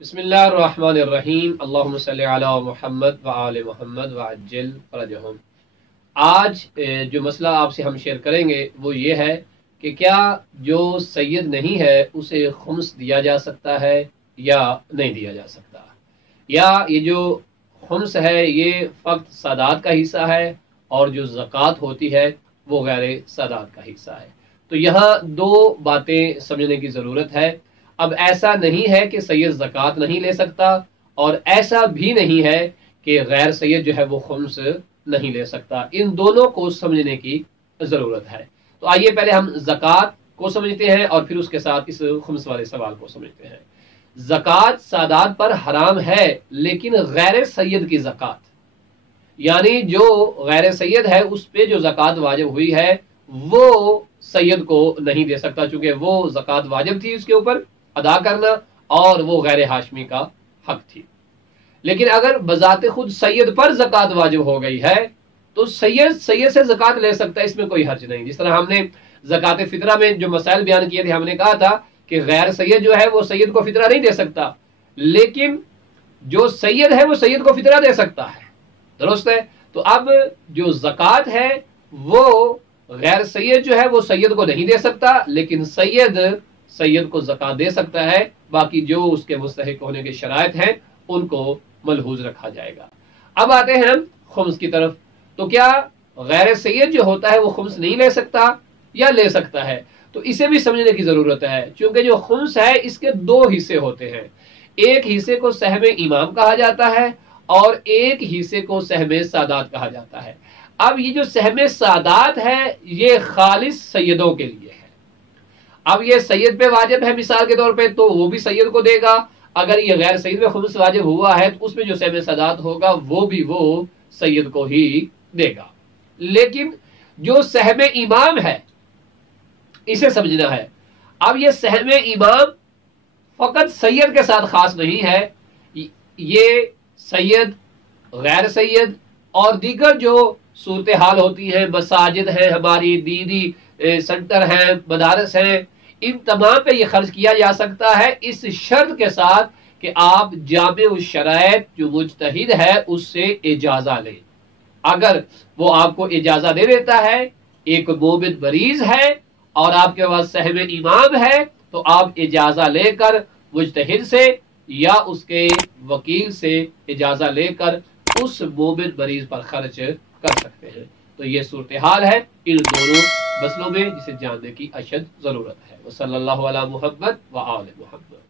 बिस्मिल्लाहिर्रहमानिर्रहीम अल्लाहुम्मा सल्लि अला मुहम्मद व आले मुहम्मद व अज्जिल फरजहुम। आज जो मसला आपसे हम शेयर करेंगे वो ये है कि क्या जो सैयद नहीं है उसे खुम्स दिया जा सकता है या नहीं दिया जा सकता, या ये जो खुम्स है ये फ़क्त सादात का हिस्सा है और जो ज़कात होती है वो गैर सादात का हिस्सा है। तो यहाँ दो बातें समझने की ज़रूरत है। अब ऐसा नहीं है कि सैयद ज़कात नहीं ले सकता और ऐसा भी नहीं है कि गैर सैयद जो है वो खुम्स नहीं ले सकता। इन दोनों को समझने की ज़रूरत है। तो आइए पहले हम ज़कात को समझते हैं और फिर उसके साथ इस खुम्स वाले सवाल को समझते हैं। ज़कात सादात पर हराम है, लेकिन गैर सैयद की ज़कात, यानी जो गैर सैयद है उस पे जो ज़कात वाजिब हुई है वो सैयद को नहीं दे सकता, चूंकि वो ज़कात वाजिब थी उसके ऊपर अदा करना और वो गैर हाशमी का हक थी। लेकिन अगर बजाते खुद सैयद पर ज़कात वाजिब हो गई है तो सैयद से ज़कात ले सकता है, इसमें कोई हर्ज नहीं। जिस तरह हमने ज़कात फितरा में जो मसाइल बयान किए थे, हमने कहा था कि गैर सैयद जो है वो सैयद को फितरा नहीं दे सकता, लेकिन जो सैयद है वो सैयद को फितरा दे सकता है। दुरुस्त है। तो अब जो ज़कात है वो गैर सैयद जो है वो सैयद को नहीं दे सकता, लेकिन सैयद को ज़कात दे सकता है। बाकी जो उसके मुस्तहिक होने के शराइत हैं उनको मलहूज रखा जाएगा। अब आते हैं हम खुम्स की तरफ। तो क्या गैर सैयद जो होता है वो खुम्स नहीं ले सकता या ले सकता है? तो इसे भी समझने की जरूरत है, क्योंकि जो खुम्स है इसके दो हिस्से होते हैं। एक हिस्से को सहम इमाम कहा जाता है और एक हिस्से को सहम सादात कहा जाता है। अब ये जो सहम सादात है ये खालिस सैयदों के लिए है। अब ये सैयद पे वाजिब है मिसाल के तौर पे, तो वो भी सैयद को देगा। अगर ये गैर सैयद में खुम्स वाजिब हुआ है तो उसमें जो सहम सादात होगा वो भी वो सैयद को ही देगा। लेकिन जो सहम इमाम है इसे समझना है। अब ये सहम इमाम फकत सैयद के साथ खास नहीं है, ये सैयद, गैर सैयद और दीगर जो सूरत हाल होती है, मसाजिद है, हमारी दीनी सेंटर है, मदारस हैं, इन तमाम पे ये खर्च किया जा सकता है, इस शर्त के साथ कि आप जामे उस शराइत जो मुजतहिद है उससे इजाज़ा लें। अगर वो आपको इजाज़ा दे देता है, एक मोमिन मरीज है और आपके पास सहम इमाम है, तो आप इजाज़ा लेकर मुजतहिद से या उसके वकील से इजाज़ा लेकर उस मोमिन मरीज पर खर्च कर सकते हैं। तो ये सूरत हाल है इन दोनों मसलों में, जिसे जानने की अशद ज़रूरत है। वसल्लल्लाहु अला मुहम्मद व आले मुहम्मद।